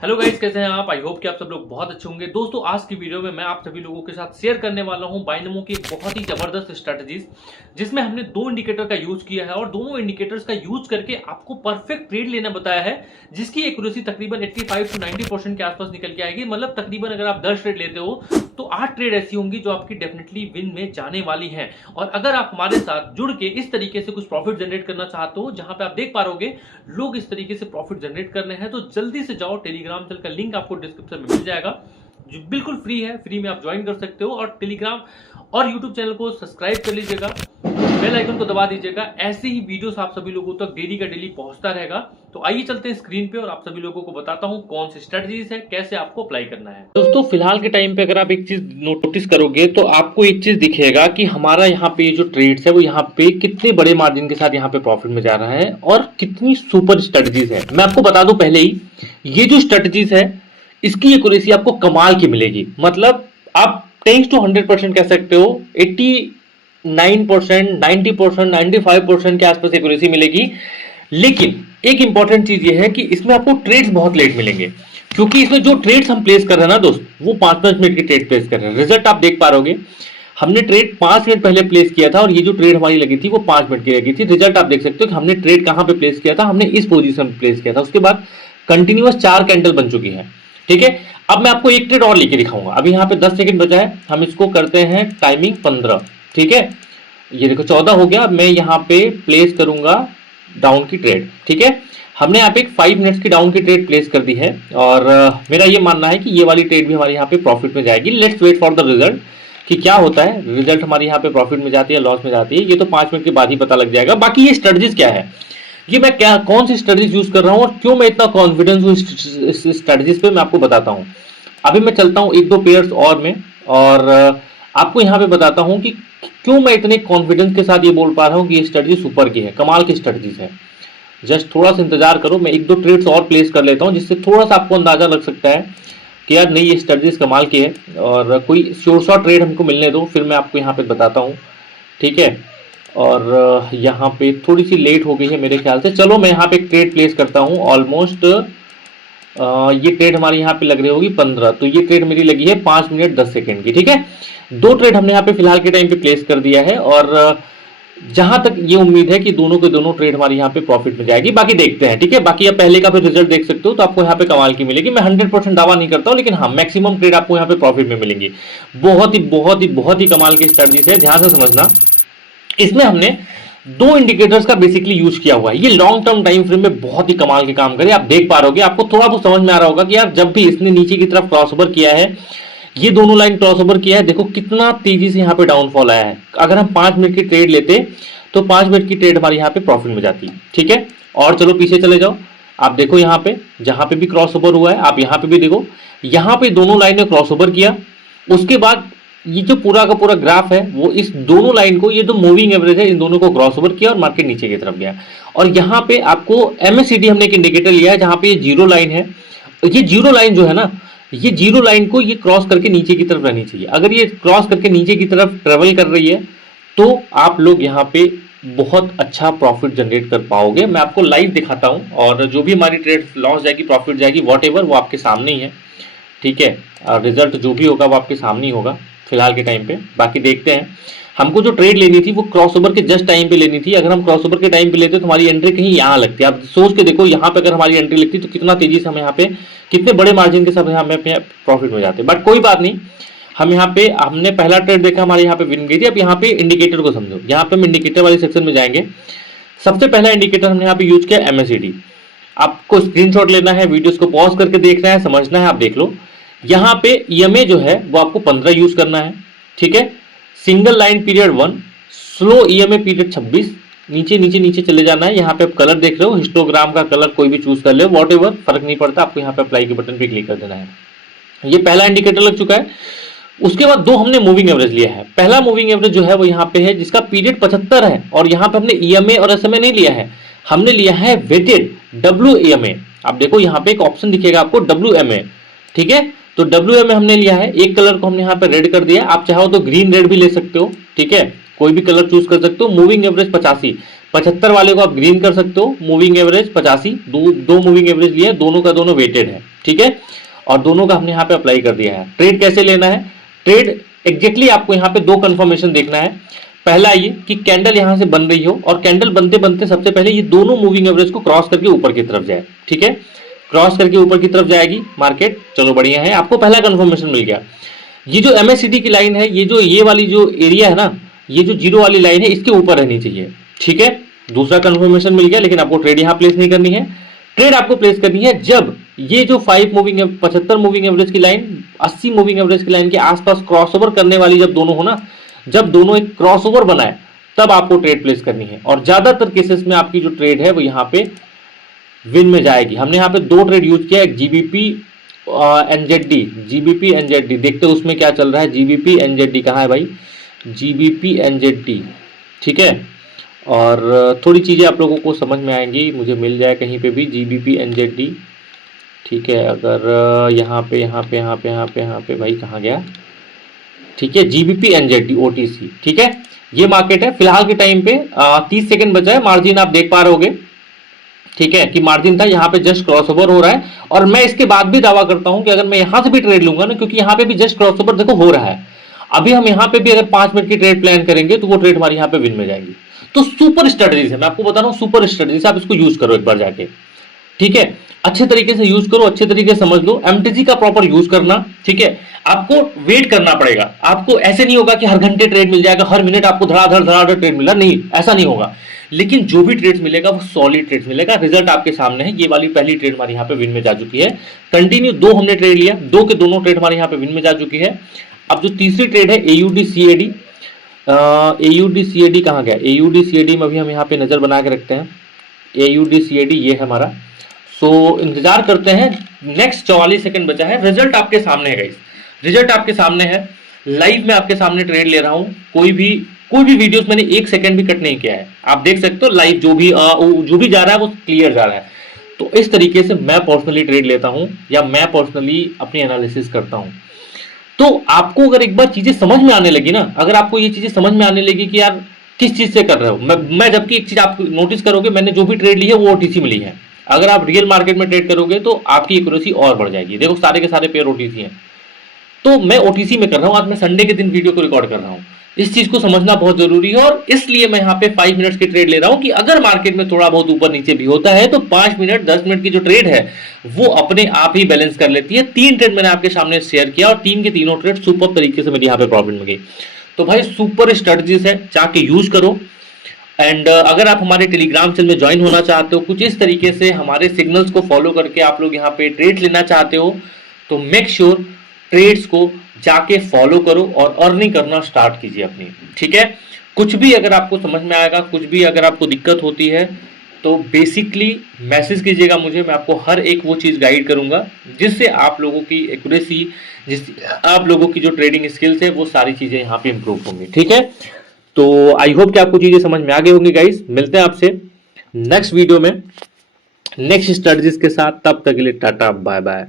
Hello guys, कैसे हैं आप? आई होप कि आप सब लोग बहुत अच्छे होंगे। दोस्तों, आज की वीडियो में मैं आप सभी लोगों के साथ शेयर करने वाला हूं बाइनोमो की एक बहुत ही जबरदस्त स्ट्रेटजीज, जिसमें हमने दो इंडिकेटर का यूज किया है और दोनों इंडिकेटर्स का यूज करके आपको परफेक्ट ट्रेड लेना बताया है, जिसकी एक्यूरेसी तकरीबन 85 से 90% के आसपास निकल के आएगी। मतलब तकरीबन अगर आप 10 ट्रेड लेते हो तो 8 ट्रेड ऐसी होंगी जो आपकी डेफिनेटली विन में जाने वाली है। और अगर आप हमारे साथ जुड़ के इस तरीके से कुछ प्रॉफिट जनरेट करना चाहते हो, जहां पे आप देख पा रहोगे लोग इस तरीके से प्रॉफिट जनरेट कर रहे हैं, तो जल्दी से जाओ, टेलीग्राम चैनल का लिंक आपको डिस्क्रिप्शन में मिल जाएगा, जो बिल्कुल फ्री है। फ्री में आप ज्वाइन कर सकते हो और टेलीग्राम और यूट्यूब चैनल को सब्सक्राइब कर लीजिएगा, बेल आइकन को दबा दीजिएगा। ऐसे ही वीडियोस आप सभी लोगों तक डेली का डेली पहुंचता रहेगा। तो आइए चलते हैं स्क्रीन पे और आप सभी लोगों को बताता हूं कौन सी स्ट्रेटजीज है, कैसे आपको अप्लाई करना है। दोस्तों, फिलहाल के टाइम पे अगर आप एक चीज नोटिस करोगे तो आपको एक चीज दिखेगा कि हमारा यहाँ पे जो ट्रेड्स है वो यहाँ पे कितने बड़े मार्जिन के साथ यहाँ पे प्रॉफिट में जा रहा है और कितनी सुपर स्ट्रेटजीज है। मैं आपको बता दूं पहले ही, ये जो स्ट्रेटजीज है इसकी एक्यूरेसी आपको कमाल की मिलेगी। मतलब आप 10 to 100% कह सकते हो, 89%, 90%, 95% के आसपास एक्यूरेसी मिलेगी। लेकिन एक इंपॉर्टेंट चीज ये है कि इसमें आपको ट्रेड्स बहुत लेट मिलेंगे, क्योंकि इसमें जो ट्रेड्स हम प्लेस कर रहे हैं ना दोस्त, वो 5-5 मिनट के ट्रेड प्लेस कर रहे हैं। रिजल्ट आप देख पा रहोगे, हमने ट्रेड 5 मिनट पहले प्लेस किया था और ये जो ट्रेड हमारी लगी थी वो 5 मिनट की लगी थी। रिजल्ट आप देख सकते हो कि हमने ट्रेड कहां पे प्लेस किया था, हमने इस पोजीशन पे प्लेस किया था। उसके बाद कंटिन्यूअस 4 कैंडल बन चुकी है। ठीक है, अब मैं आपको एक ट्रेड और लेके दिखाऊंगा। अभी यहाँ पे 10 सेकंड बचा है, हम इसको करते हैं टाइमिंग 15। ठीक है, ये देखो 14 हो गया। मैं यहाँ पे प्लेस करूंगा डाउन की ट्रेड। ठीक है, हमने यहाँ पे एक 5 मिनट्स की डाउन की ट्रेड प्लेस कर दी है और मेरा ये मानना है कि ये वाली ट्रेड भी हमारे यहाँ पे प्रॉफिट में जाएगी। Let's wait for the result कि क्या होता है। रिजल्ट हमारे यहाँ पे प्रॉफिट में जाती है, लॉस में जाती है, ये तो 5 मिनट के बाद ही पता लग जाएगा। बाकी ये स्ट्रेटजीज क्या है, ये मैं क्या कौन सी स्ट्रेटजीज यूज कर रहा हूँ और क्यों मैं इतना कॉन्फिडेंस हूँ इस स्ट्रेटजीज पे, मैं आपको बताता हूँ। अभी मैं चलता हूँ एक दो पेयर्स और में और आपको यहाँ पे बताता हूँ कि क्यों मैं इतने कॉन्फिडेंस के साथ ये बोल पा रहा हूँ कि ये स्ट्रेटजी सुपर की है, कमाल की स्ट्रेटजीज है। जस्ट थोड़ा सा इंतजार करो, मैं एक दो ट्रेड्स और प्लेस कर लेता हूँ, जिससे थोड़ा सा आपको अंदाजा लग सकता है कि यार नहीं, ये स्ट्रेटजीज कमाल की है। और कोई श्योर शॉट ट्रेड हमको मिलने दो, फिर मैं आपको यहाँ पे बताता हूँ। ठीक है, और यहाँ पे थोड़ी सी लेट हो गई है मेरे ख्याल से। चलो मैं यहाँ पे एक ट्रेड प्लेस करता हूँ। ऑलमोस्ट ये ट्रेड हमारी यहाँ पे लग रही होगी 15, तो ये ट्रेड मेरी लगी है 5 मिनट 10 सेकेंड की। ठीक है, दो ट्रेड हमने यहाँ पे फिलहाल के टाइम पे प्लेस कर दिया है और जहां तक ये उम्मीद है कि दोनों के दोनों ट्रेड हमारी यहाँ पे प्रॉफिट में जाएगी। बाकी देखते हैं। ठीक है, बाकी आप पहले का भी रिजल्ट देख सकते हो, तो आपको यहाँ पे कमाल की मिलेगी। मैं 100% दावा नहीं करता हूँ, लेकिन हाँ, मैक्सिमम ट्रेड आपको यहाँ पे प्रॉफिट में मिलेंगी। बहुत ही कमाल की स्ट्रेटजी है, ध्यान से समझना। इसमें हमने दो इंडिकेटर्स का बेसिकली यूज किया हुआ है। ये लॉन्ग टर्म टाइम फ्रेम में बहुत ही कमाल के काम करे। आप देख पा रहोगे, आपको थोड़ा बहुत समझ में आ रहा होगा कि यार जब भी इसने नीचे की तरफ क्रॉसओवर किया है, ये दोनों लाइन क्रॉसओवर किया है, देखो कितना तेजी से यहाँ पे डाउनफॉल आया है। अगर हम 5 मिनट की ट्रेड लेते तो 5 मिनट की ट्रेड हमारी यहाँ पे प्रॉफिट में जाती। ठीक है, और चलो पीछे चले जाओ। आप देखो यहाँ पे जहां पे भी क्रॉसओवर हुआ है, आप यहाँ पे भी देखो, यहाँ पे दोनों लाइन ने क्रॉसओवर किया। उसके बाद ये जो पूरा का पूरा ग्राफ है वो इस दोनों लाइन को, ये जो मूविंग एवरेज है, इन दोनों को क्रॉसओवर किया और मार्केट नीचे की तरफ गया। और यहाँ पे आपको MACD हमने एक इंडिकेटर लिया है, जहां पे ये जीरो लाइन है। ये जीरो लाइन जो है ना, ये जीरो लाइन को ये क्रॉस करके नीचे की तरफ रहनी चाहिए। अगर ये क्रॉस करके नीचे की तरफ ट्रेवल कर रही है तो आप लोग यहाँ पे बहुत अच्छा प्रॉफिट जनरेट कर पाओगे। मैं आपको लाइव दिखाता हूँ और जो भी हमारी ट्रेड लॉस जाएगी, प्रॉफिट जाएगी, वॉट एवर, वो आपके सामने ही है। ठीक है, रिजल्ट जो भी होगा वो आपके सामने ही होगा फिलहाल के टाइम पे। बाकी देखते हैं, हमको जो ट्रेड लेनी थी वो क्रॉसओवर के जस्ट टाइम पे लेनी थी। अगर हम क्रॉसओवर के टाइम पे लेते तो हमारी एंट्री कहीं यहाँ लगती। आप सोच के देखो, यहाँ पे अगर हमारी एंट्री लगती तो कितना तेजी से हम यहाँ पे, कितने बड़े मार्जिन के साथ हमें प्रॉफिट में जाते। बट कोई बात नहीं, हम यहाँ पे, हमने पहला ट्रेड देखा, हमारे यहाँ पे विन गई थी। अब यहाँ पे इंडिकेटर को समझो, यहाँ पे हम इंडिकेटर वाले सेक्शन में जाएंगे। सबसे पहला इंडिकेटर हमने यहाँ पे यूज किया MACD। आपको स्क्रीनशॉट लेना है, वीडियोस को पॉज करके देखना है, समझना है। आप देख लो, यहाँ पे EMA जो है वो आपको 15 यूज करना है। ठीक है, single line period 1, slow EMA period 26, नीचे नीचे नीचे चले जाना है। यहाँ पे आप कलर देख रहे हो, हिस्टोग्राम का कलर कोई भी चूज कर ले, वॉट एवर, फर्क नहीं पड़ता। आपको यहाँ पे अप्लाई के बटन पे क्लिक कर देना है। ये पहला इंडिकेटर लग चुका है। उसके बाद दो हमने मूविंग एवरेज लिया है। पहला मूविंग एवरेज जो है वो यहाँ पे है, जिसका पीरियड 75 है और यहाँ पे हमने EMA और SMA नहीं लिया है, हमने लिया है वेटेड WAMA। आप देखो यहाँ पे एक ऑप्शन दिखेगा आपको WMA। ठीक है, तो WMA हमने लिया है। एक कलर को हमने यहाँ पे रेड कर दिया, आप चाहो तो ग्रीन रेड भी ले सकते हो। ठीक है, कोई भी कलर चूज कर सकते हो। मूविंग एवरेज 85, 75 वाले को आप ग्रीन कर सकते हो, मूविंग एवरेज 85, दो मूविंग एवरेज लिए, दोनों का दोनों वेटेड है, ठीक है, और दोनों का हमने यहाँ पे अप्लाई कर दिया है। ट्रेड कैसे लेना है, ट्रेड एग्जैक्टली आपको यहाँ पे दो कंफर्मेशन देखना है। पहला ये कि कैंडल यहां से बन रही हो और कैंडल बनते बनते सबसे पहले ये दोनों मूविंग एवरेज को क्रॉस करके ऊपर की तरफ जाए, ठीक है, क्रॉस करके ऊपर की तरफ जाएगी मार्केट, चलो बढ़िया है, आपको पहला कंफर्मेशन मिल गया। ये जो एमएससीडी की लाइन है, ये वाली जो एरिया है ना, ये जो जीरो वाली लाइन है, इसके ऊपर रहनी चाहिए, ठीक है, दूसरा कंफर्मेशन मिल गया। लेकिन आपको ट्रेड यहां प्लेस नहीं करनी है, ट्रेड आपको प्लेस करनी है जब ये जो 75 मूविंग एवरेज की लाइन 80 मूविंग एवरेज की लाइन के आसपास क्रॉसओवर करने वाली जब दोनों हो ना, जब दोनों एक क्रॉसओवर बनाए तब आपको ट्रेड प्लेस करनी है। और ज्यादातर केसेस में आपकी जो ट्रेड है वो यहाँ पे विन में जाएगी। हमने यहाँ पे दो ट्रेड यूज किया, एक जीबीपी एनजेडी, जीबीपी एनजेडी, देखते हैं उसमें क्या चल रहा है। जीबीपी एनजेडी कहाँ है भाई, जीबीपी एनजेडी, ठीक है, और थोड़ी चीज़ें आप लोगों को समझ में आएंगी, मुझे मिल जाए कहीं पे भी जीबीपी एनजेडी, ठीक है, अगर यहाँ पे भाई कहाँ गया, ठीक है, जीबीपी एनजेडी ओटीसी, ठीक है, ये मार्केट है फिलहाल के टाइम पे। 30 सेकंड बचा है, मार्जिन आप देख पा रहे होगे, ठीक है, कि मार्जिन था यहाँ पे जस्ट क्रॉसओवर हो रहा है। और मैं इसके बाद भी दावा करता हूं कि अगर मैं यहां से भी ट्रेड लूंगा ना, क्योंकि यहाँ पे भी जस्ट क्रॉसओवर देखो हो रहा है, अभी हम यहाँ पे भी अगर 5 मिनट की ट्रेड प्लान करेंगे तो वो ट्रेड हमारी यहाँ पे विन में जाएगी। तो सुपर स्ट्रेटजीज है, मैं आपको बता रहा हूँ, सुपर स्ट्रेटजीज, आप इसको यूज करो एक बार जाके, ठीक है, अच्छे तरीके से यूज करो, अच्छे तरीके से समझ लो, एमटीजी का प्रॉपर यूज करना, ठीक है। आपको वेट करना पड़ेगा, आपको ऐसे नहीं होगा कि हर घंटे ट्रेड मिल जाएगा, हर मिनट आपको धड़ाधड़ ट्रेड मिला, नहीं, ऐसा नहीं होगा। लेकिन जो भी ट्रेड मिलेगा वो सॉलिड ट्रेड मिलेगा, रिजल्ट आपके सामने है। ये वाली पहली ट्रेड हमारी यहाँ पे विन में जा चुकी है, कंटिन्यू दो हमने ट्रेड लिया, दो के दोनों ट्रेड हमारे यहाँ पे विन में जा चुकी है। अब जो तीसरी ट्रेड है एयूडी सीएडी, एयूडी सीएडी कहाँ गया, एयूडी सीएडी में अभी हम यहाँ पे नजर बना के रखते हैं, एयूडी सीएडी ये है हमारा। सो इंतजार करते हैं, नेक्स्ट 44 सेकंड बचा है, रिजल्ट आपके सामने है गाइस, रिजल्ट आपके सामने है, लाइव में आपके सामने ट्रेड ले रहा हूं, कोई भी वीडियोस मैंने 1 सेकंड भी कट नहीं किया है, आप देख सकते हो लाइव जो भी जा रहा है वो क्लियर जा रहा है। तो इस तरीके से मैं पर्सनली ट्रेड लेता हूं या मैं पर्सनली अपनी एनालिसिस करता हूं। तो आपको अगर एक बार चीजें समझ में आने लगी ना, अगर आपको ये चीजें समझ में आने लगी कि यार किस चीज से कर रहे हो, मैं जबकि एक चीज आप नोटिस करोगे, मैंने जो भी ट्रेड ली है वो ओटीसी मिली है, अगर आप रियल मार्केट में ट्रेड करोगे तो आपकी एक्यूरेसी और बढ़ जाएगी। देखो सारे के सारे पेयर ओटीसी हैं, तो मैं ओटीसी में कर रहा हूं, आज मैं संडे के दिन वीडियो को रिकॉर्ड कर रहा हूं, इस चीज को समझना बहुत जरूरी है। और इसलिए मैं यहाँ पे 5 मिनट्स की ट्रेड ले रहा हूं कि अगर मार्केट में थोड़ा बहुत ऊपर नीचे भी होता है तो 5 मिनट 10 मिनट की जो ट्रेड है वो अपने आप ही बैलेंस कर लेती है। 3 ट्रेड मैंने आपके सामने शेयर किया और 3 के तीनों ट्रेड सुपर तरीके से मेरी यहाँ पे प्रॉफिट में गई। तो भाई सुपर स्ट्रेटजीज है, जाके यूज करो। एंड अगर आप हमारे टेलीग्राम चैनल में ज्वाइन होना चाहते हो, कुछ इस तरीके से हमारे सिग्नल्स को फॉलो करके आप लोग यहाँ पे ट्रेड लेना चाहते हो, तो मेक श्योर ट्रेड्स को जाके फॉलो करो और अर्निंग करना स्टार्ट कीजिए अपनी, ठीक है। कुछ भी अगर आपको समझ में आएगा, कुछ भी अगर आपको दिक्कत होती है तो बेसिकली मैसेज कीजिएगा मुझे, मैं आपको हर एक वो चीज़ गाइड करूंगा जिससे आप लोगों की एक्यूरेसी, जिससे आप लोगों की जो ट्रेडिंग स्किल्स है वो सारी चीज़ें यहाँ पे इंप्रूव होंगी, ठीक है। तो आई होप कि आपको चीज़ें समझ में आ गई होंगी गाइस। मिलते हैं आपसे नेक्स्ट वीडियो में नेक्स्ट स्ट्रेटजीज के साथ, तब तक के लिए टाटा बाय बाय।